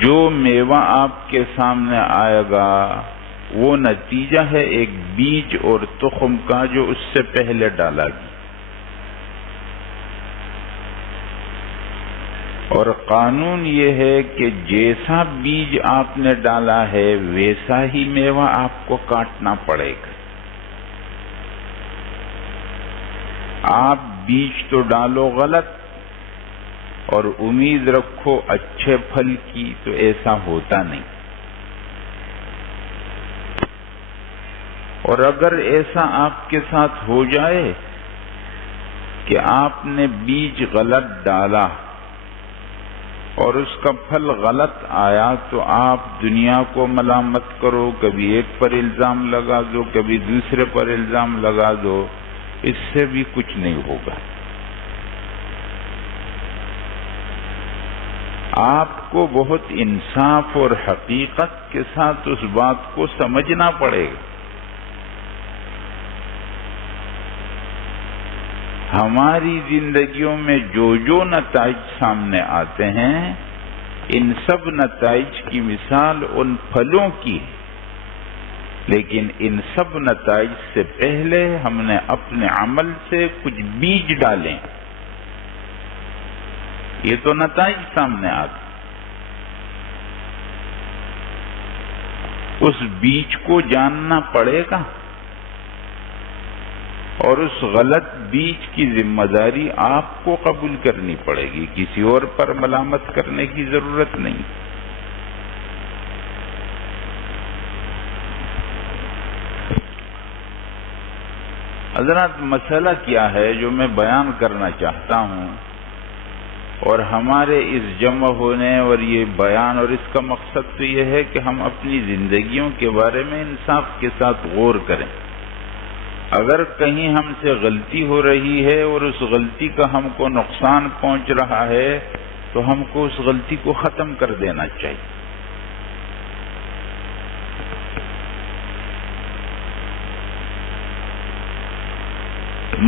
جو میوہ آپ کے سامنے آئے گا وہ نتیجہ ہے ایک بیج اور تخم کا جو اس سے پہلے ڈالا گیا، اور قانون یہ ہے کہ جیسا بیج آپ نے ڈالا ہے ویسا ہی میوہ آپ کو کاٹنا پڑے گا۔ آپ بیج تو ڈالو غلط اور امید رکھو اچھے پھل کی، تو ایسا ہوتا نہیں۔ اور اگر ایسا آپ کے ساتھ ہو جائے کہ آپ نے بیج غلط ڈالا اور اس کا پھل غلط آیا، تو آپ دنیا کو ملامت کرو، کبھی ایک پر الزام لگا دو، کبھی دوسرے پر الزام لگا دو، اس سے بھی کچھ نہیں ہوگا۔ آپ کو بہت انصاف اور حقیقت کے ساتھ اس بات کو سمجھنا پڑے گا۔ ہماری زندگیوں میں جو نتائج سامنے آتے ہیں، ان سب نتائج کی مثال ان پھلوں کی ہے، لیکن ان سب نتائج سے پہلے ہم نے اپنے عمل سے کچھ بیج ڈالے، یہ تو نتائج سامنے آتے۔ اس بیج کو جاننا پڑے گا، اور اس غلط بیج کی ذمہ داری آپ کو قبول کرنی پڑے گی، کسی اور پر ملامت کرنے کی ضرورت نہیں۔ حضرات، مسئلہ کیا ہے جو میں بیان کرنا چاہتا ہوں، اور ہمارے اس جمع ہونے اور یہ بیان اور اس کا مقصد تو یہ ہے کہ ہم اپنی زندگیوں کے بارے میں انصاف کے ساتھ غور کریں۔ اگر کہیں ہم سے غلطی ہو رہی ہے اور اس غلطی کا ہم کو نقصان پہنچ رہا ہے، تو ہم کو اس غلطی کو ختم کر دینا چاہیے۔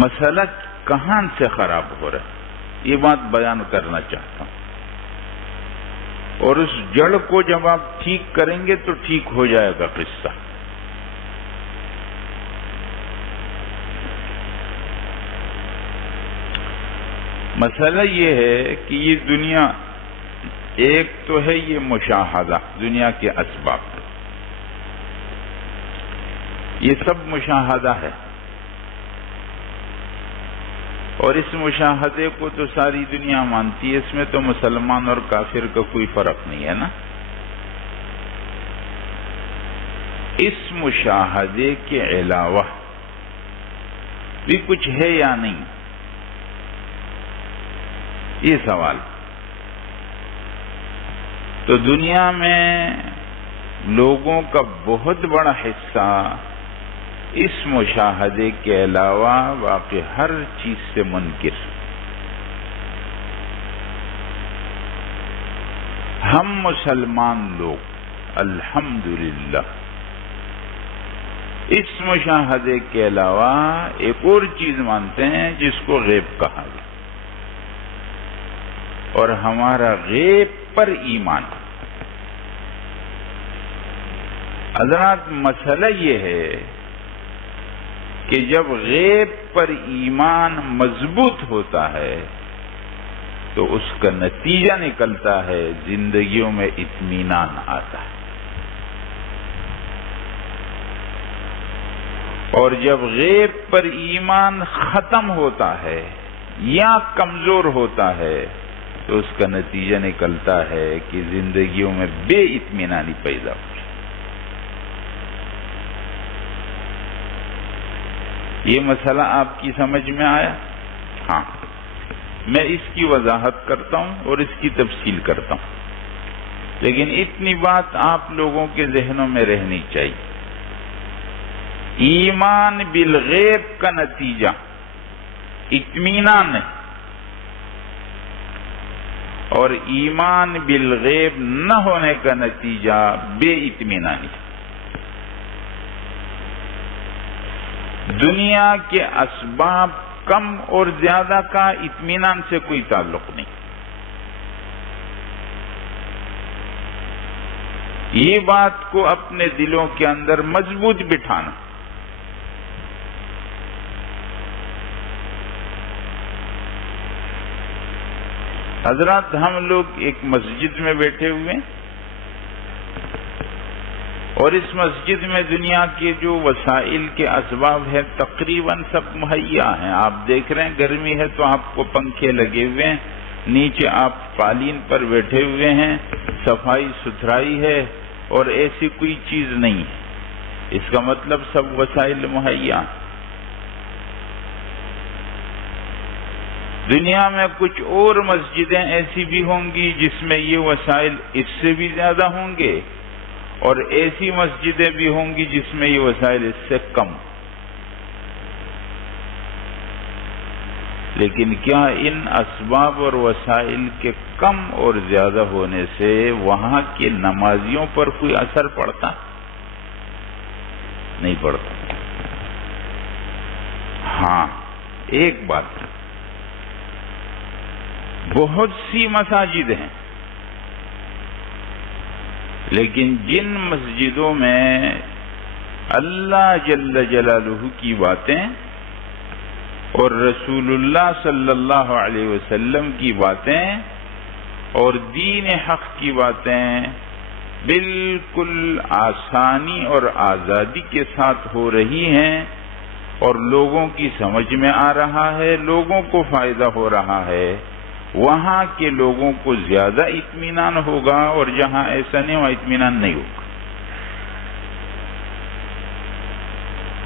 مسئلہ کہاں سے خراب ہو رہا ہے، یہ بات بیان کرنا چاہتا ہوں، اور اس جڑ کو جب آپ ٹھیک کریں گے تو ٹھیک ہو جائے گا قصہ۔ مسئلہ یہ ہے کہ یہ دنیا، ایک تو ہے یہ مشاہدہ، دنیا کے اسباب، یہ سب مشاہدہ ہے، اور اس مشاہدے کو تو ساری دنیا مانتی ہے، اس میں تو مسلمان اور کافر کا کوئی فرق نہیں ہے نا۔ اس مشاہدے کے علاوہ بھی کچھ ہے یا نہیں، یہ سوال۔ تو دنیا میں لوگوں کا بہت بڑا حصہ اس مشاہدے کے علاوہ واقع ہر چیز سے منکر۔ ہم مسلمان لوگ الحمدللہ اس مشاہدے کے علاوہ ایک اور چیز مانتے ہیں جس کو غیب کہا گیا، اور ہمارا غیب پر ایمان۔ حضرات، مسئلہ یہ ہے کہ جب غیب پر ایمان مضبوط ہوتا ہے تو اس کا نتیجہ نکلتا ہے زندگیوں میں اطمینان آتا ہے، اور جب غیب پر ایمان ختم ہوتا ہے یا کمزور ہوتا ہے تو اس کا نتیجہ نکلتا ہے کہ زندگیوں میں بے اطمینانی پیدا ہو۔ یہ مسئلہ آپ کی سمجھ میں آیا؟ ہاں، میں اس کی وضاحت کرتا ہوں اور اس کی تفصیل کرتا ہوں، لیکن اتنی بات آپ لوگوں کے ذہنوں میں رہنی چاہیے۔ ایمان بالغیب کا نتیجہ اطمینان ہے، اور ایمان بالغیب نہ ہونے کا نتیجہ بے اطمینانی۔ دنیا کے اسباب کم اور زیادہ کا اطمینان سے کوئی تعلق نہیں۔ یہ بات کو اپنے دلوں کے اندر مضبوط بٹھانا. حضرات ہم لوگ ایک مسجد میں بیٹھے ہوئے ہیں اور اس مسجد میں دنیا کے جو وسائل کے اسباب ہیں تقریباً سب مہیا ہیں. آپ دیکھ رہے ہیں گرمی ہے تو آپ کو پنکھے لگے ہوئے ہیں, نیچے آپ قالین پر بیٹھے ہوئے ہیں, صفائی ستھرائی ہے اور ایسی کوئی چیز نہیں ہے. اس کا مطلب سب وسائل مہیا ہیں. دنیا میں کچھ اور مسجدیں ایسی بھی ہوں گی جس میں یہ وسائل اس سے بھی زیادہ ہوں گے, اور ایسی مسجدیں بھی ہوں گی جس میں یہ وسائل اس سے کم. لیکن کیا ان اسباب اور وسائل کے کم اور زیادہ ہونے سے وہاں کے نمازیوں پر کوئی اثر پڑتا؟ نہیں پڑتا. ہاں ایک بات, بہت سی مساجد ہیں لیکن جن مسجدوں میں اللہ جل جلالہ کی باتیں اور رسول اللہ صلی اللہ علیہ وسلم کی باتیں اور دین حق کی باتیں بالکل آسانی اور آزادی کے ساتھ ہو رہی ہیں اور لوگوں کی سمجھ میں آ رہا ہے, لوگوں کو فائدہ ہو رہا ہے, وہاں کے لوگوں کو زیادہ اطمینان ہوگا, اور جہاں ایسا نہیں وہاں اطمینان نہیں ہوگا.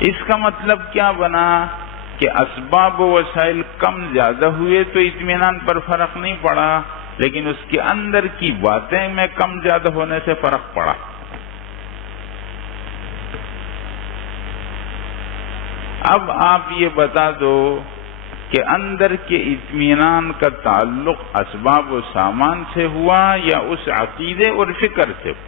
اس کا مطلب کیا بنا کہ اسباب و وسائل کم زیادہ ہوئے تو اطمینان پر فرق نہیں پڑا, لیکن اس کے اندر کی باتیں میں کم زیادہ ہونے سے فرق پڑا. اب آپ یہ بتا دو کہ اندر کے اطمینان کا تعلق اسباب و سامان سے ہوا یا اس عقیدے اور فکر سے ہوا؟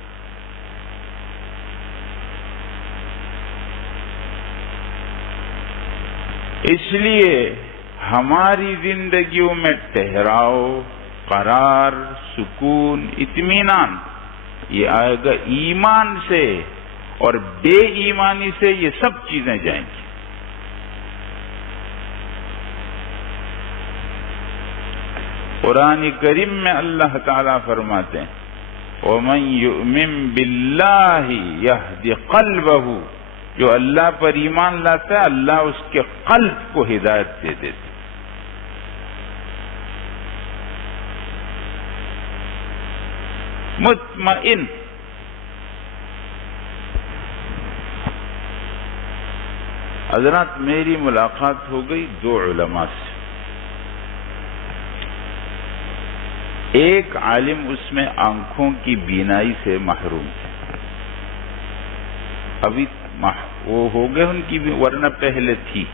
اس لیے ہماری زندگیوں میں ٹھہراؤ, قرار, سکون, اطمینان یہ آئے گا ایمان سے, اور بے ایمانی سے یہ سب چیزیں جائیں گی. قرآن کریم میں اللہ تعالیٰ فرماتے ہیں وَمَن يُؤْمِن بِاللَّهِ يَهْدِ قَلْبَهُ, جو اللہ پر ایمان لاتا ہے اللہ اس کے قلب کو ہدایت دے دیتے. مطمئن. حضرات میری ملاقات ہو گئی دو علماء سے. ایک عالم اس میں آنکھوں کی بینائی سے محروم تھے, ابھی وہ ہو گئے ان کی بھی, ورنہ پہلے تھی.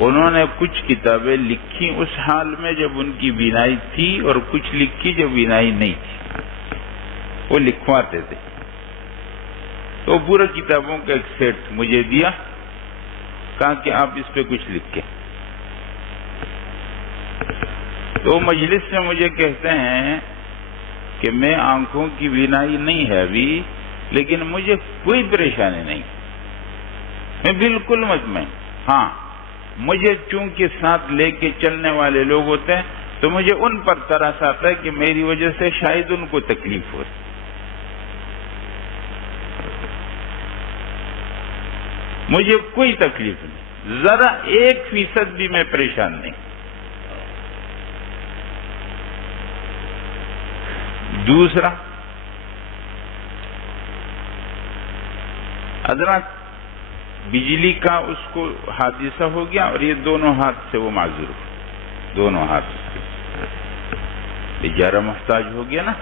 انہوں نے کچھ کتابیں لکھی اس حال میں جب ان کی بینائی تھی, اور کچھ لکھی جب بینائی نہیں تھی. وہ لکھواتے تھے. تو پورے کتابوں کا ایک سیٹ مجھے دیا, کہا کہ آپ اس پہ کچھ لکھیں. تو مجلس سے مجھے کہتے ہیں کہ میں آنکھوں کی بینائی نہیں ہے ابھی, لیکن مجھے کوئی پریشانی نہیں, میں بالکل مطمئن. ہاں مجھے چونکہ ساتھ لے کے چلنے والے لوگ ہوتے ہیں تو مجھے ان پر ترس آتا ہے کہ میری وجہ سے شاید ان کو تکلیف ہو. مجھے کوئی تکلیف نہیں, ذرا 1% بھی میں پریشان نہیں. دوسرا, حضرات بجلی کا اس کو حادثہ ہو گیا اور یہ دونوں ہاتھ سے وہ معذور ہو, دونوں ہاتھ بیچارہ محتاج ہو گیا نا.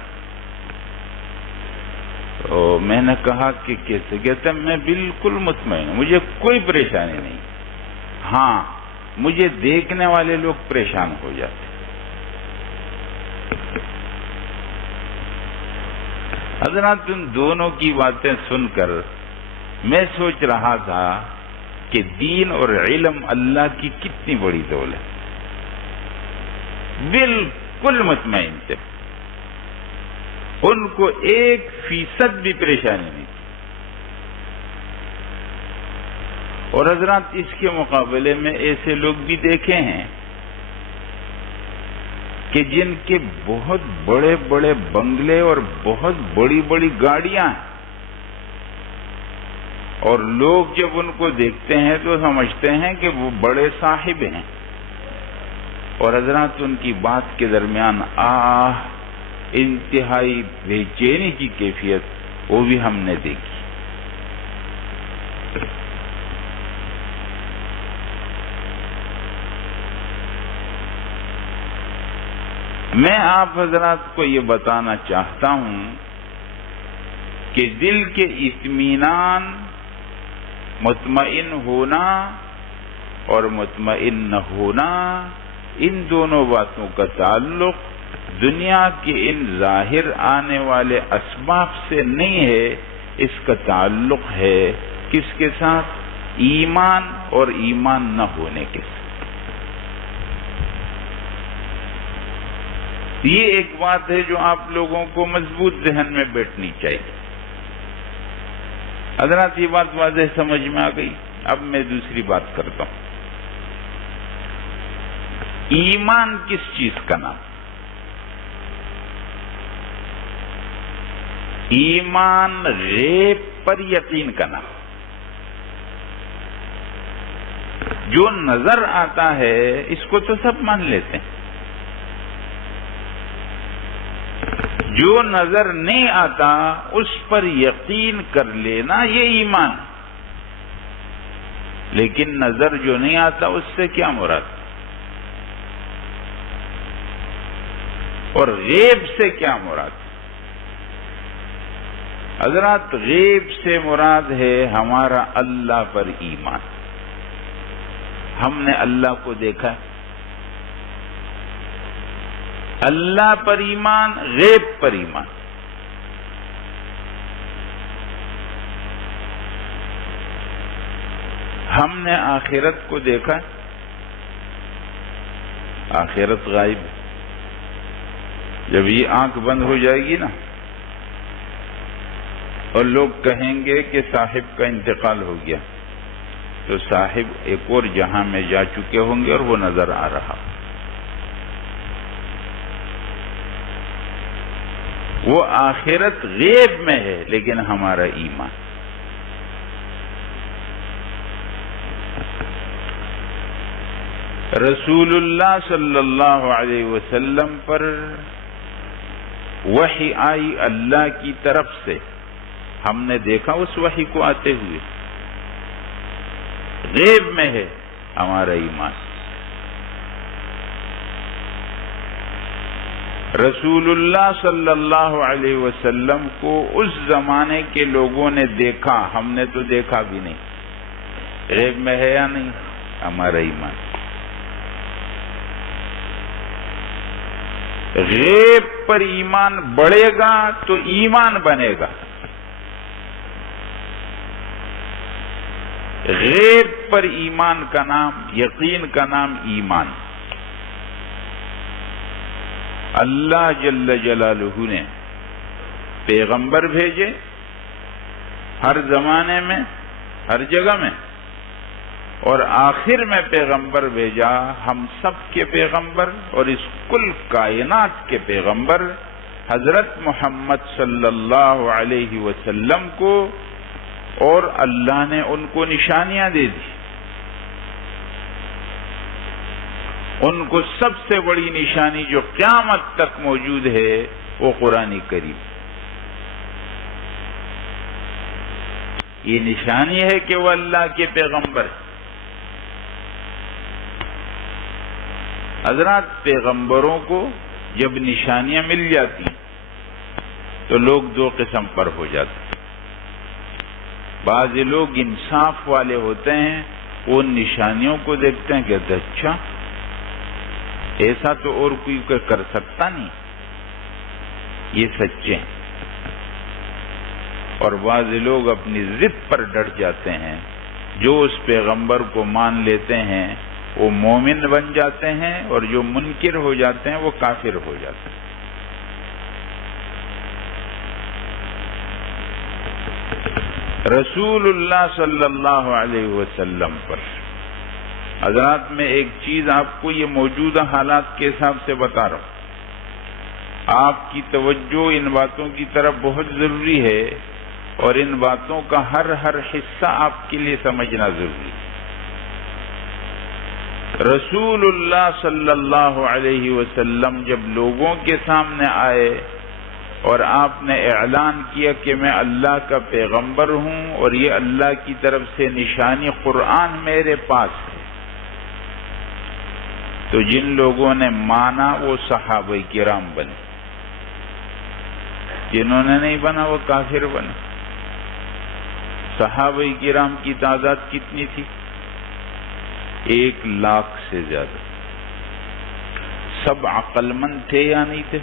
تو میں نے کہا کہ کیسے؟ کہتے میں بالکل مطمئن ہوں, مجھے کوئی پریشانی نہیں. ہاں مجھے دیکھنے والے لوگ پریشان ہو جاتے. حضرات ان دونوں کی باتیں سن کر میں سوچ رہا تھا کہ دین اور علم اللہ کی کتنی بڑی دولت. بالکل مطمئن تھے. ان کو 1% بھی پریشانی نہیں تھی. اور حضرات اس کے مقابلے میں ایسے لوگ بھی دیکھے ہیں کہ جن کے بہت بڑے بڑے بنگلے اور بہت بڑی بڑی گاڑیاں ہیں، اور لوگ جب ان کو دیکھتے ہیں تو سمجھتے ہیں کہ وہ بڑے صاحب ہیں، اور حضرات ان کی بات کے درمیان انتہائی بے چینی کی کیفیت وہ بھی ہم نے دیکھی. میں آپ حضرات کو یہ بتانا چاہتا ہوں کہ دل کے اطمینان، مطمئن ہونا اور مطمئن نہ ہونا، ان دونوں باتوں کا تعلق دنیا کے ان ظاہر آنے والے اسباب سے نہیں ہے، اس کا تعلق ہے کس کے ساتھ؟ ایمان اور ایمان نہ ہونے کے ساتھ. یہ ایک بات ہے جو آپ لوگوں کو مضبوط ذہن میں بیٹھنی چاہیے. حضرات یہ بات واضح سمجھ میں آ گئی. اب میں دوسری بات کرتا ہوں. ایمان کس چیز کا نام؟ ایمان غیب پر یقین کا نام. جو نظر آتا ہے اس کو تو سب مان لیتے ہیں، جو نظر نہیں آتا اس پر یقین کر لینا یہ ایمان. لیکن نظر جو نہیں آتا اس سے کیا مراد؟ اور غیب سے کیا مراد؟ حضرات غیب سے مراد ہے ہمارا اللہ پر ایمان. ہم نے اللہ کو دیکھا، اللہ پر ایمان، غیب پر ایمان. ہم نے آخرت کو دیکھا، آخرت غائب. جب یہ آنکھ بند ہو جائے گی نا اور لوگ کہیں گے کہ صاحب کا انتقال ہو گیا، تو صاحب ایک اور جہاں میں جا چکے ہوں گے اور وہ نظر آ رہا. وہ آخرت غیب میں ہے لیکن ہمارا ایمان. رسول اللہ صلی اللہ علیہ وسلم پر وحی آئی اللہ کی طرف سے، ہم نے دیکھا اس وحی کو آتے ہوئے. غیب میں ہے ہمارا ایمان. رسول اللہ صلی اللہ علیہ وسلم کو اس زمانے کے لوگوں نے دیکھا، ہم نے تو دیکھا بھی نہیں. غیب میں ہے یا نہیں ہمارا ایمان؟ غیب پر ایمان بڑھے گا تو ایمان بنے گا. غیب پر ایمان کا نام، یقین کا نام ایمان. اللہ جل جلالہ نے پیغمبر بھیجے ہر زمانے میں، ہر جگہ میں، اور آخر میں پیغمبر بھیجا ہم سب کے پیغمبر اور اس کل کائنات کے پیغمبر حضرت محمد صلی اللہ علیہ وسلم کو، اور اللہ نے ان کو نشانیاں دے دی. ان کو سب سے بڑی نشانی جو قیامت تک موجود ہے وہ قرآن کریم. یہ نشانی ہے کہ وہ اللہ کے پیغمبر. حضرات پیغمبروں کو جب نشانیاں مل جاتی تو لوگ دو قسم پر ہو جاتے. بعض لوگ انصاف والے ہوتے ہیں، وہ ان نشانیوں کو دیکھتے ہیں کہتے ہیں اچھا ایسا تو اور کوئی کر سکتا نہیں، یہ سچے ہیں. اور بعض لوگ اپنی ضد پر ڈٹ جاتے ہیں، جو اس پیغمبر کو مان لیتے ہیں وہ مومن بن جاتے ہیں، اور جو منکر ہو جاتے ہیں وہ کافر ہو جاتے ہیں. رسول اللہ صلی اللہ علیہ وسلم پر۔ حضرات میں ایک چیز آپ کو یہ موجودہ حالات کے حساب سے بتا رہا ہوں، آپ کی توجہ ان باتوں کی طرف بہت ضروری ہے، اور ان باتوں کا ہر حصہ آپ کے لیے سمجھنا ضروری ہے۔ رسول اللہ صلی اللہ علیہ وسلم جب لوگوں کے سامنے آئے اور آپ نے اعلان کیا کہ میں اللہ کا پیغمبر ہوں اور یہ اللہ کی طرف سے نشانی قرآن میرے پاس ہے، تو جن لوگوں نے مانا وہ صحابہ کرام بنے، جنہوں نے نہیں بنا وہ کافر بنے۔ صحابہ کرام کی تعداد کتنی تھی؟ 1,00,000 سے زیادہ۔ سب عقل مند تھے یا نہیں تھے؟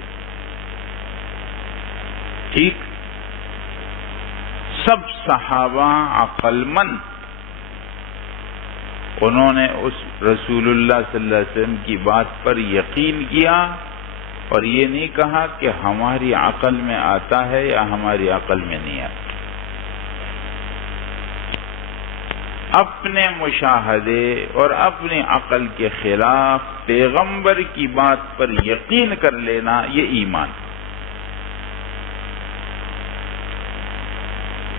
ٹھیک، سب صحابہ عقل مند، انہوں نے اس رسول اللہ صلی اللہ علیہ وسلم کی بات پر یقین کیا، اور یہ نہیں کہا کہ ہماری عقل میں آتا ہے یا ہماری عقل میں نہیں آتا۔ اپنے مشاہدے اور اپنی عقل کے خلاف پیغمبر کی بات پر یقین کر لینا، یہ ایمان۔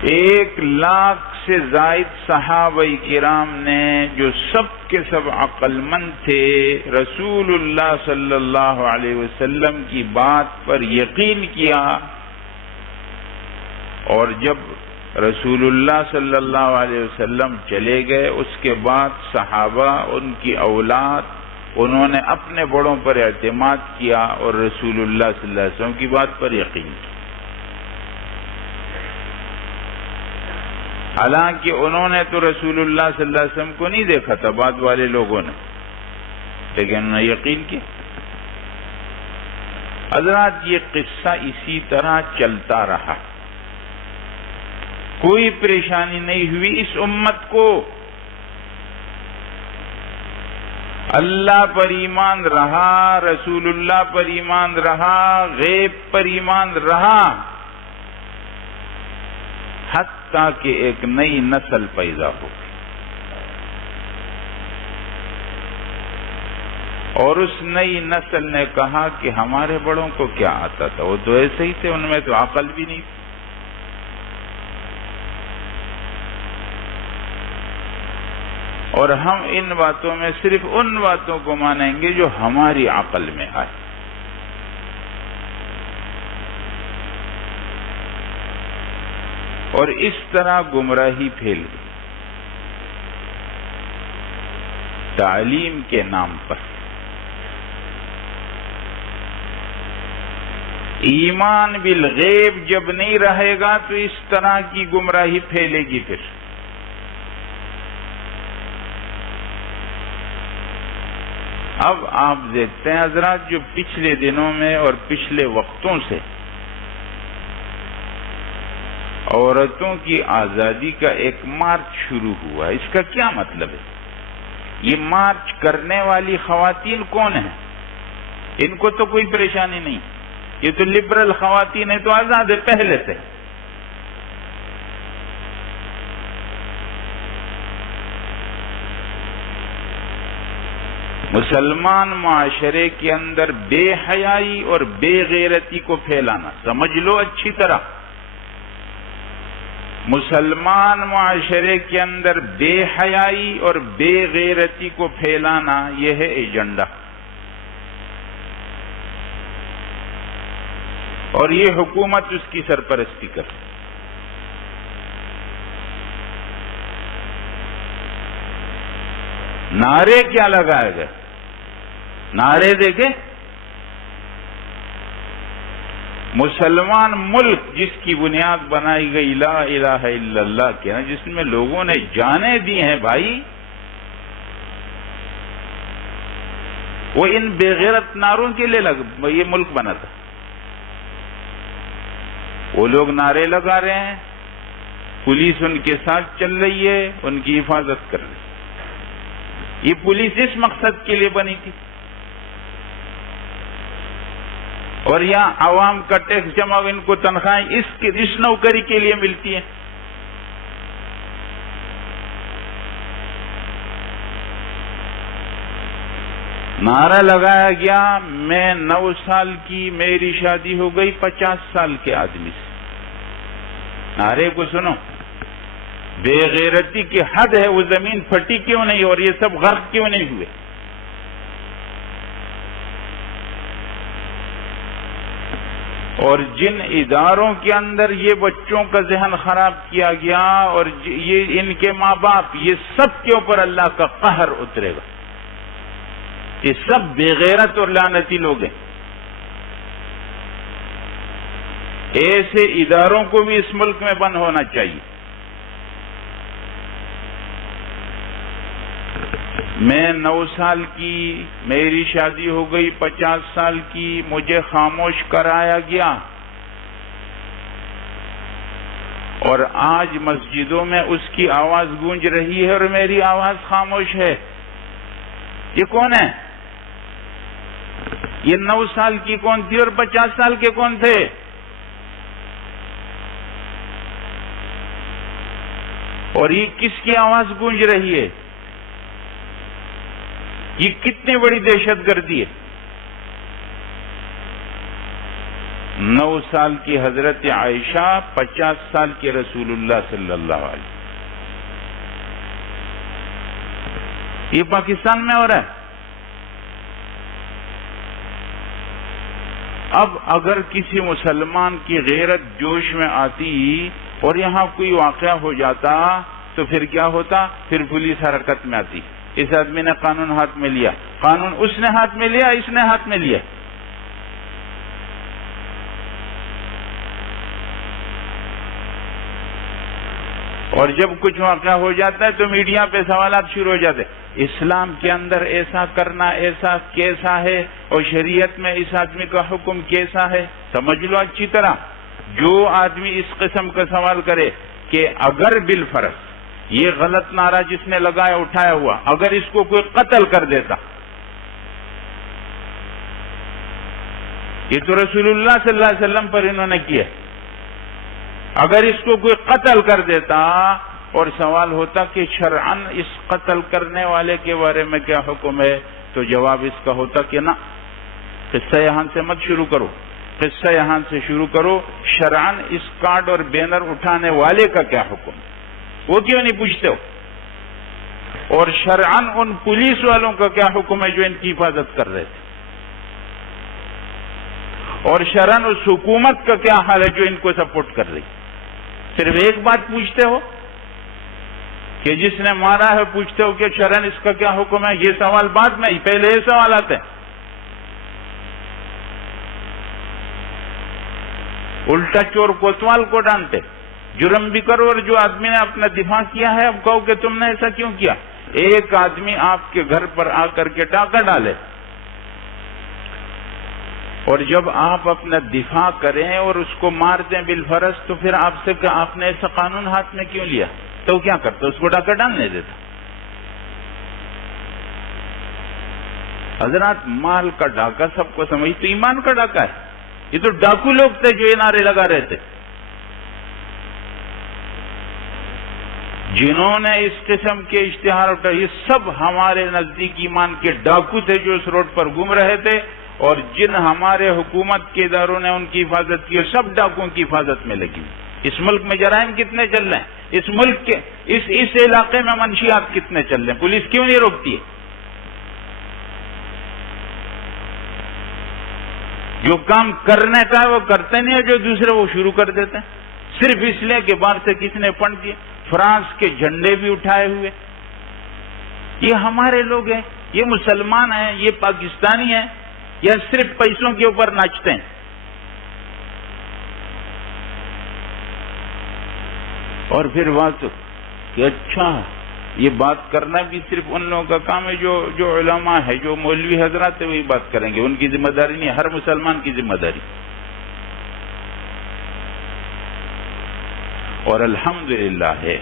1,00,000 سے زائد صحابہ کرام نے، جو سب کے سب عقل مند تھے، رسول اللہ صلی اللہ علیہ وسلم کی بات پر یقین کیا، اور جب رسول اللہ صلی اللہ علیہ وسلم چلے گئے، اس کے بعد صحابہ، ان کی اولاد، انہوں نے اپنے بڑوں پر اعتماد کیا اور رسول اللہ صلی اللہ علیہ وسلم کی بات پر یقین کیا۔ حالانکہ انہوں نے تو رسول اللہ صلی اللہ علیہ وسلم کو نہیں دیکھا تھا، بعد والے لوگوں نے، لیکن انہوں نے یقین کیا۔ حضرات یہ قصہ اسی طرح چلتا رہا، کوئی پریشانی نہیں ہوئی اس امت کو۔ اللہ پر ایمان رہا، رسول اللہ پر ایمان رہا، غیب پر ایمان رہا، حتیٰ کہ ایک نئی نسل پیدا ہو گئی، اور اس نئی نسل نے کہا کہ ہمارے بڑوں کو کیا آتا تھا، وہ تو ایسے ہی تھے، ان میں تو عقل بھی نہیں تھی۔ اور ہم ان باتوں میں صرف ان باتوں کو مانیں گے جو ہماری عقل میں آئے۔ اور اس طرح گمراہی پھیل گئی تعلیم کے نام پر۔ ایمان بالغیب جب نہیں رہے گا تو اس طرح کی گمراہی پھیلے گی۔ پھر اب آپ دیکھتے ہیں حضرات، جو پچھلے دنوں میں اور پچھلے وقتوں سے عورتوں کی آزادی کا ایک مارچ شروع ہوا، اس کا کیا مطلب ہے؟ یہ مارچ کرنے والی خواتین کون ہیں؟ ان کو تو کوئی پریشانی نہیں، یہ تو لبرل خواتین ہیں، تو آزاد ہے پہلے سے۔ مسلمان معاشرے کے اندر بے حیائی اور بے غیرتی کو پھیلانا، سمجھ لو اچھی طرح، مسلمان معاشرے کے اندر بے حیائی اور بے غیرتی کو پھیلانا، یہ ہے ایجنڈا، اور یہ حکومت اس کی سرپرستی کر۔ نعرے کیا لگائے گئے؟ نعرے دیکھیں، مسلمان ملک جس کی بنیاد بنائی گئی لا الہ الا اللہ کے، جس میں لوگوں نے جانیں دی ہیں بھائی، وہ ان بے غیرت نعروں کے لیے یہ ملک بنا تھا۔ وہ لوگ نعرے لگا رہے ہیں، پولیس ان کے ساتھ چل رہی ہے، ان کی حفاظت کر رہی ہے۔ یہ پولیس اس مقصد کے لیے بنی تھی، اور یہاں عوام کا ٹیکس جمع، ان کو تنخواہیں اس نوکری کے لیے ملتی ہیں۔ نعرہ لگایا گیا میں 9 سال کی، میری شادی ہو گئی 50 سال کے آدمی سے۔ نعرے کو سنو، بے غیرتی کی حد ہے، وہ زمین پھٹی کیوں نہیں اور یہ سب غرق کیوں نہیں ہوئے؟ اور جن اداروں کے اندر یہ بچوں کا ذہن خراب کیا گیا اور یہ ان کے ماں باپ، یہ سب کے اوپر اللہ کا قہر اترے گا۔ یہ سب بے غیرت اور لعنتی لوگ ہیں۔ ایسے اداروں کو بھی اس ملک میں بند ہونا چاہیے۔ میں 9 سال کی، میری شادی ہو گئی 50 سال کی، مجھے خاموش کرایا گیا، اور آج مسجدوں میں اس کی آواز گونج رہی ہے اور میری آواز خاموش ہے۔ یہ کون ہے؟ یہ 9 سال کی کون تھی اور 50 سال کے کون تھے؟ اور یہ کس کی آواز گونج رہی ہے؟ یہ کتنی بڑی دہشت گردی ہے۔ 9 سال کی حضرت عائشہ، 50 سال کے رسول اللہ صلی اللہ علیہ وسلم۔ یہ پاکستان میں ہو رہا ہے۔ اب اگر کسی مسلمان کی غیرت جوش میں آتی اور یہاں کوئی واقعہ ہو جاتا تو پھر کیا ہوتا؟ پھر پولیس حرکت میں آتی۔ اس آدمی نے قانون ہاتھ میں لیا، قانون اس نے ہاتھ میں لیا، اس نے ہاتھ میں لیا۔ اور جب کچھ واقعہ ہو جاتا ہے تو میڈیا پہ سوالات شروع ہو جاتے ہیں، اسلام کے اندر ایسا کرنا ایسا کیسا ہے اور شریعت میں اس آدمی کا حکم کیسا ہے؟ سمجھ لو اچھی طرح، جو آدمی اس قسم کا سوال کرے کہ اگر بالفرض یہ غلط نعرہ جس نے لگایا اٹھایا ہوا، اگر اس کو کوئی قتل کر دیتا، یہ تو رسول اللہ صلی اللہ علیہ وسلم پر انہوں نے کیا، اگر اس کو کوئی قتل کر دیتا اور سوال ہوتا کہ شرعاً اس قتل کرنے والے کے بارے میں کیا حکم ہے، تو جواب اس کا ہوتا کہ نہ، قصہ یہاں سے مت شروع کرو، قصہ یہاں سے شروع کرو، شرعاً اس کارڈ اور بینر اٹھانے والے کا کیا حکم ہے، وہ کیوں نہیں پوچھتے ہو؟ اور شرعاً ان پولیس والوں کا کیا حکم ہے جو ان کی حفاظت کر رہے تھے؟ اور شرعاً اس حکومت کا کیا حال ہے جو ان کو سپورٹ کر رہی؟ صرف ایک بات پوچھتے ہو کہ جس نے مارا ہے، پوچھتے ہو کہ شرعاً اس کا کیا حکم ہے؟ یہ سوال بعد میں، پہلے یہ سوال آتے ہیں۔ الٹا چور کوتوال کو ڈانتے، جرم بھی کرو، اور جو آدمی نے اپنا دفاع کیا ہے اب کہو کہ تم نے ایسا کیوں کیا؟ ایک آدمی آپ کے گھر پر آ کر کے ڈاکہ ڈالے، اور جب آپ اپنا دفاع کریں اور اس کو مار دیں بالفرض، تو پھر آپ سے کہ آپ نے ایسا قانون ہاتھ میں کیوں لیا؟ تو کیا کرتا؟ اس کو ڈاکہ ڈالنے دیتا۔ حضرات، مال کا ڈاکہ سب کو سمجھ، تو ایمان کا ڈاکہ ہے۔ یہ تو ڈاکو لوگ تھے جو یہ نعرے لگا رہے تھے، جنہوں نے اس قسم کے اشتہار اٹھائے، یہ سب ہمارے نزدیک ایمان کے ڈاکو تھے جو اس روڈ پر گھوم رہے تھے، اور جن ہمارے حکومت کے اداروں نے ان کی حفاظت کی، سب ڈاکوؤں کی حفاظت میں لگی۔ اس ملک میں جرائم کتنے چل رہے ہیں، اس ملک کے اس علاقے میں منشیات کتنے چل رہے ہیں، پولیس کیوں نہیں روکتی ہے؟ جو کام کرنے کا ہے وہ کرتے نہیں ہے، جو دوسرے وہ شروع کر دیتے ہیں، صرف اس لیے کہ باہر سے کس نے فنڈ دیے۔ فرانس کے جھنڈے بھی اٹھائے ہوئے، یہ ہمارے لوگ ہیں، یہ مسلمان ہیں، یہ پاکستانی ہیں، یا صرف پیسوں کے اوپر ناچتے ہیں؟ اور پھر بات کہ اچھا یہ بات کرنا بھی صرف ان لوگوں کا کام ہے جو علماء ہے، جو مولوی حضرات ہے، وہی بات کریں گے، ان کی ذمہ داری نہیں، ہر مسلمان کی ذمہ داری۔ اور الحمدللہ ہے،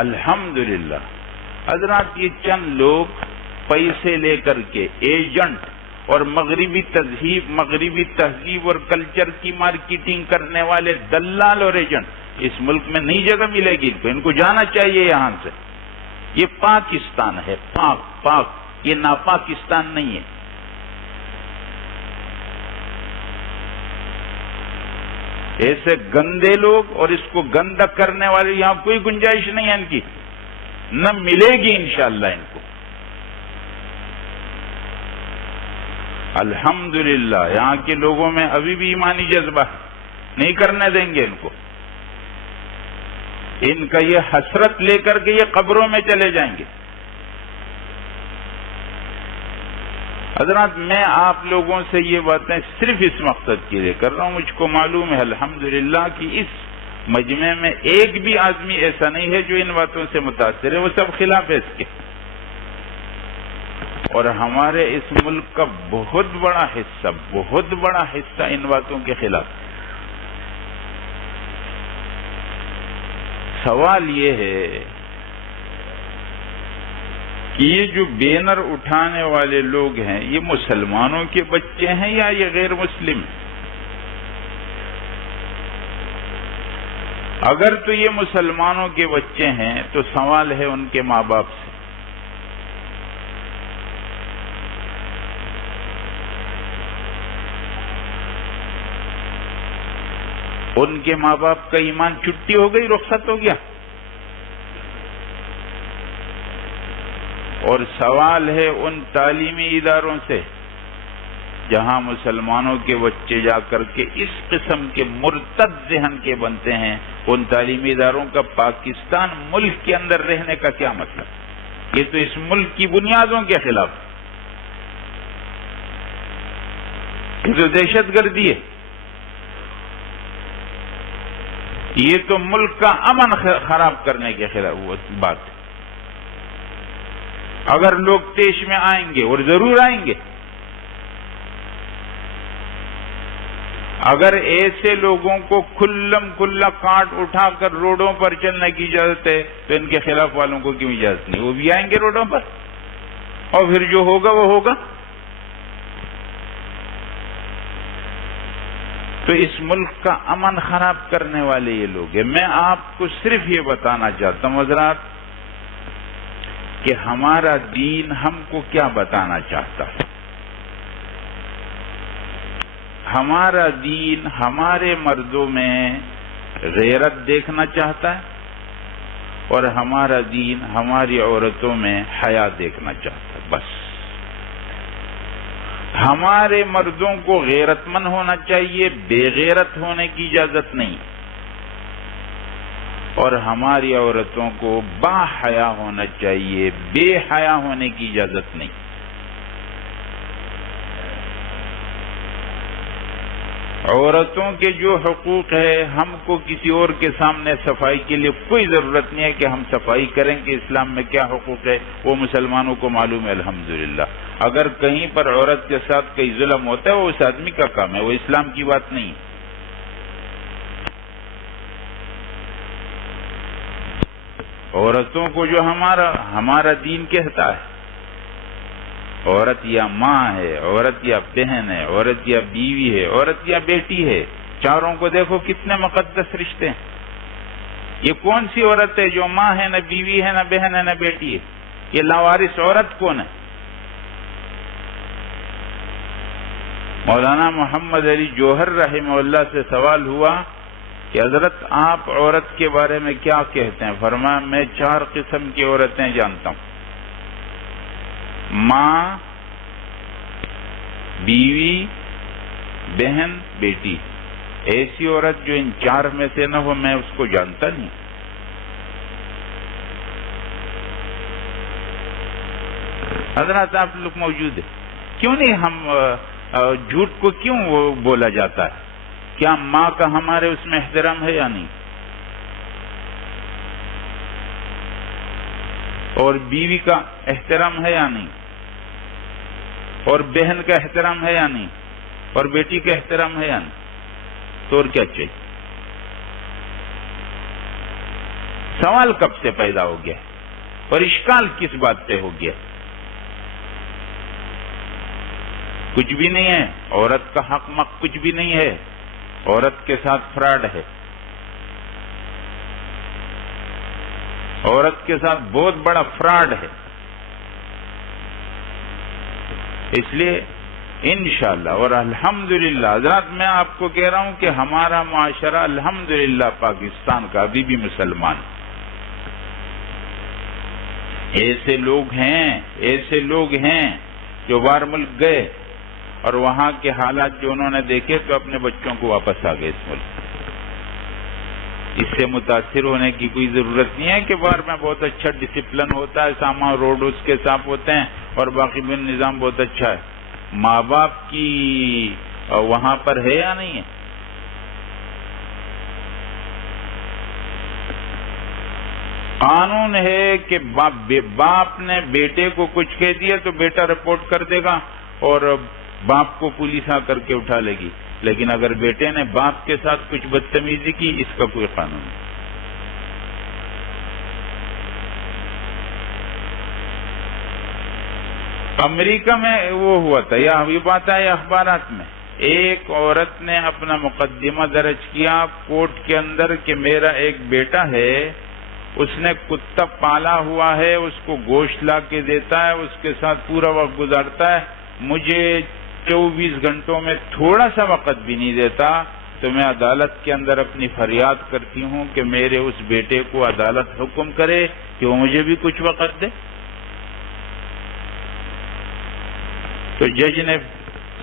الحمدللہ حضرات، یہ چند لوگ پیسے لے کر کے ایجنٹ اور مغربی تہذیب اور کلچر کی مارکیٹنگ کرنے والے دلال اور ایجنٹ اس ملک میں نئی جگہ ملے گی، ان کو جانا چاہیے یہاں سے۔ یہ پاکستان ہے، پاک یہ ناپاکستان نہیں ہے. ایسے گندے لوگ اور اس کو گندا کرنے والے یہاں کوئی گنجائش نہیں ہے ان کی، نہ ملے گی انشاءاللہ ان کو. الحمدللہ یہاں کے لوگوں میں ابھی بھی ایمانی جذبہ نہیں کرنے دیں گے ان کو. ان کا یہ حسرت لے کر کے یہ قبروں میں چلے جائیں گے. حضرات میں آپ لوگوں سے یہ باتیں صرف اس مقصد کے لیے کر رہا ہوں. مجھ کو معلوم ہے الحمدللہ کہ اس مجمع میں ایک بھی آدمی ایسا نہیں ہے جو ان باتوں سے متاثر ہے، وہ سب خلاف ہے اس کے. اور ہمارے اس ملک کا بہت بڑا حصہ ان باتوں کے خلاف. سوال یہ ہے کہ یہ جو بینر اٹھانے والے لوگ ہیں یہ مسلمانوں کے بچے ہیں یا یہ غیر مسلم ہیں؟ اگر تو یہ مسلمانوں کے بچے ہیں تو سوال ہے ان کے ماں باپ سے. ان کے ماں باپ کا ایمان چھٹی ہو گئی، رخصت ہو گیا. اور سوال ہے ان تعلیمی اداروں سے جہاں مسلمانوں کے بچے جا کر کے اس قسم کے مرتد ذہن کے بنتے ہیں، ان تعلیمی اداروں کا پاکستان ملک کے اندر رہنے کا کیا مطلب؟ یہ تو اس ملک کی بنیادوں کے خلاف، یہ تو دہشت گردی ہے، یہ تو ملک کا امن خراب کرنے کے خلاف بات ہے. اگر لوگ پیش میں آئیں گے اور ضرور آئیں گے، اگر ایسے لوگوں کو کھلم کھلا کاٹ اٹھا کر روڈوں پر چلنے کی اجازت ہے تو ان کے خلاف والوں کو کیوں اجازت نہیں؟ وہ بھی آئیں گے روڈوں پر اور پھر جو ہوگا وہ ہوگا. تو اس ملک کا امن خراب کرنے والے یہ لوگ ہیں. میں آپ کو صرف یہ بتانا چاہتا ہوں حضرات کہ ہمارا دین ہم کو کیا بتانا چاہتا ہے. ہمارا دین ہمارے مردوں میں غیرت دیکھنا چاہتا ہے اور ہمارا دین ہماری عورتوں میں حیا دیکھنا چاہتا ہے. بس ہمارے مردوں کو غیرت مند ہونا چاہیے، بے غیرت ہونے کی اجازت نہیں، اور ہماری عورتوں کو با حیا ہونا چاہیے، بے حیا ہونے کی اجازت نہیں. عورتوں کے جو حقوق ہے، ہم کو کسی اور کے سامنے صفائی کے لیے کوئی ضرورت نہیں ہے کہ ہم صفائی کریں کہ اسلام میں کیا حقوق ہے، وہ مسلمانوں کو معلوم ہے الحمدللہ. اگر کہیں پر عورت کے ساتھ کوئی ظلم ہوتا ہے وہ اس آدمی کا کام ہے، وہ اسلام کی بات نہیں. عورتوں کو جو ہمارا دین کہتا ہے، عورت یا ماں ہے، عورت یا بہن ہے، عورت یا بیوی ہے، عورت یا بیٹی ہے، چاروں کو دیکھو کتنے مقدس رشتے ہیں. یہ کون سی عورت ہے جو ماں ہے، نہ بیوی ہے، نہ بہن ہے، نہ بیٹی ہے؟ یہ لاوارث عورت کون ہے؟ مولانا محمد علی جوہر رحمہ اللہ سے سوال ہوا کہ حضرت آپ عورت کے بارے میں کیا کہتے ہیں؟ فرمایا میں 4 قسم کی عورتیں جانتا ہوں: ماں، بیوی، بہن، بیٹی. ایسی عورت جو ان 4 میں سے نہ ہو میں اس کو جانتا نہیں. حضرات آپ لوگ موجود ہیں، کیوں نہیں ہم جھوٹ کو کیوں بولا جاتا ہے؟ کیا ماں کا ہمارے اس میں احترام ہے یا نہیں؟ اور بیوی کا احترام ہے یا نہیں؟ اور بہن کا احترام ہے یا نہیں؟ اور بیٹی کا احترام ہے یا نہیں؟ تو اور کیا چاہیے؟ سوال کب سے پیدا ہو گیا اور اشکال کس بات پہ ہو گیا؟ کچھ بھی نہیں ہے. عورت کا حق مق کچھ بھی نہیں ہے. عورت کے ساتھ فراڈ ہے. عورت کے ساتھ بہت بڑا فراڈ ہے. اس لیے انشاءاللہ اور الحمدللہ حضرات میں آپ کو کہہ رہا ہوں کہ ہمارا معاشرہ الحمدللہ پاکستان کا ابھی بھی مسلمان، ایسے لوگ ہیں جو باہر ملک گئے اور وہاں کے حالات جو انہوں نے دیکھے تو اپنے بچوں کو واپس آ گئے اس ملک۔ اس سے متاثر ہونے کی کوئی ضرورت نہیں ہے کہ باہر میں بہت اچھا ڈسپلن ہوتا ہے، سامان روڈ اس کے صاف ہوتے ہیں اور باقی بھی نظام بہت اچھا ہے۔ ماں باپ کی وہاں پر ہے یا نہیں ہے؟ قانون ہے کہ باپ نے بیٹے کو کچھ کہہ دیا تو بیٹا رپورٹ کر دے گا اور باپ کو پولیس آ کر کے اٹھا لے گی، لیکن اگر بیٹے نے باپ کے ساتھ کچھ بدتمیزی کی اس کا کوئی قانون نہیں۔ امریکہ میں وہ ہوا تھا، یہ بات ہے اخبارات میں، ایک عورت نے اپنا مقدمہ درج کیا کورٹ کے اندر کہ میرا ایک بیٹا ہے، اس نے کتا پالا ہوا ہے، اس کو گوشت لا کے دیتا ہے، اس کے ساتھ پورا وقت گزارتا ہے، مجھے 24 گھنٹوں میں تھوڑا سا وقت بھی نہیں دیتا، تو میں عدالت کے اندر اپنی فریاد کرتی ہوں کہ میرے اس بیٹے کو عدالت حکم کرے کہ وہ مجھے بھی کچھ وقت دے۔ تو جج نے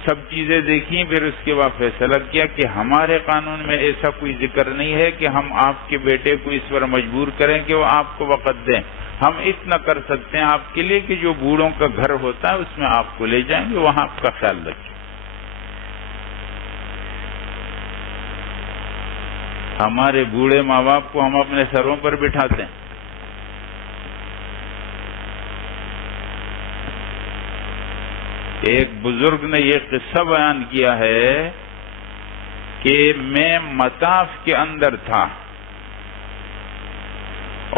سب چیزیں دیکھی، پھر اس کے بعد فیصلہ کیا کہ ہمارے قانون میں ایسا کوئی ذکر نہیں ہے کہ ہم آپ کے بیٹے کو اس پر مجبور کریں کہ وہ آپ کو وقت دیں۔ ہم اتنا کر سکتے ہیں آپ کے لیے کہ جو بوڑھوں کا گھر ہوتا ہے اس میں آپ کو لے جائیں گے، وہاں آپ کا خیال رکھیں۔ ہمارے بوڑھے ماں باپ کو ہم اپنے سروں پر بٹھاتے ہیں۔ ایک بزرگ نے یہ قصہ بیان کیا ہے کہ میں مطاف کے اندر تھا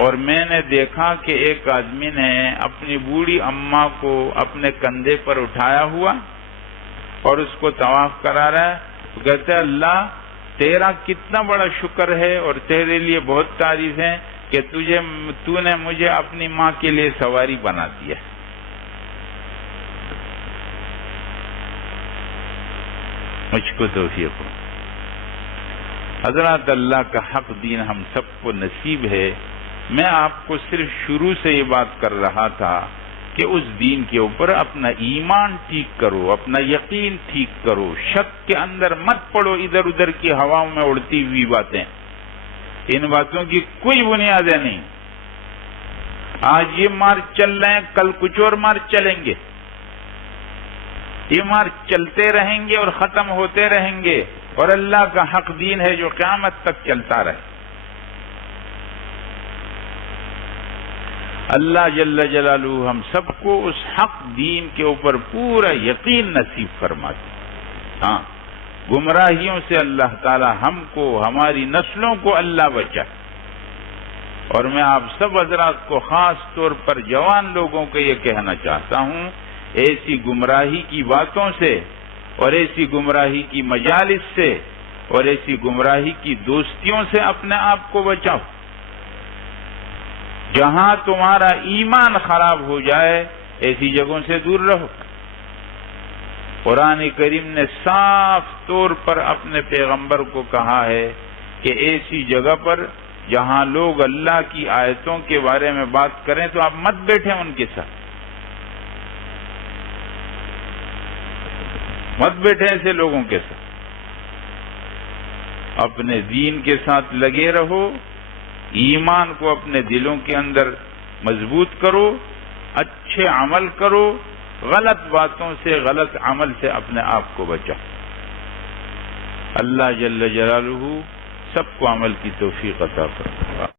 اور میں نے دیکھا کہ ایک آدمی نے اپنی بوڑھی اماں کو اپنے کندھے پر اٹھایا ہوا اور اس کو طواف کرا رہا ہے، تو کہتے ہیں اللہ تیرا کتنا بڑا شکر ہے اور تیرے لیے بہت تعریف ہے کہ تو نے مجھے اپنی ماں کے لیے سواری بنا دیا۔ مجھ کو توفیق ہو۔ حضرات اللہ کا حق دین ہم سب کو نصیب ہے۔ میں آپ کو صرف شروع سے یہ بات کر رہا تھا کہ اس دین کے اوپر اپنا ایمان ٹھیک کرو، اپنا یقین ٹھیک کرو، شک کے اندر مت پڑو ادھر ادھر کی ہواؤں میں اڑتی ہوئی باتیں، ان باتوں کی کوئی بنیادیں نہیں۔ آج یہ مارچ چل رہے ہیں، کل کچھ اور مارچ چلیں گے، یہ مارچ چلتے رہیں گے اور ختم ہوتے رہیں گے، اور اللہ کا حق دین ہے جو قیامت تک چلتا رہے۔ اللہ جل جلالہ ہم سب کو اس حق دین کے اوپر پورا یقین نصیب فرما دے۔ ہاں، گمراہیوں سے اللہ تعالی ہم کو، ہماری نسلوں کو اللہ بچائے۔ اور میں آپ سب حضرات کو خاص طور پر جوان لوگوں کو یہ کہنا چاہتا ہوں، ایسی گمراہی کی باتوں سے اور ایسی گمراہی کی مجالس سے اور ایسی گمراہی کی دوستیوں سے اپنے آپ کو بچاؤ۔ جہاں تمہارا ایمان خراب ہو جائے ایسی جگہوں سے دور رہو۔ قرآن کریم نے صاف طور پر اپنے پیغمبر کو کہا ہے کہ ایسی جگہ پر جہاں لوگ اللہ کی آیتوں کے بارے میں بات کریں تو آپ مت بیٹھیں ان کے ساتھ، مت بیٹھیں ایسے لوگوں کے ساتھ۔ اپنے دین کے ساتھ لگے رہو، ایمان کو اپنے دلوں کے اندر مضبوط کرو، اچھے عمل کرو، غلط باتوں سے، غلط عمل سے اپنے آپ کو بچاؤ۔ اللہ جل جلالہ سب کو عمل کی توفیق عطا فرمائے۔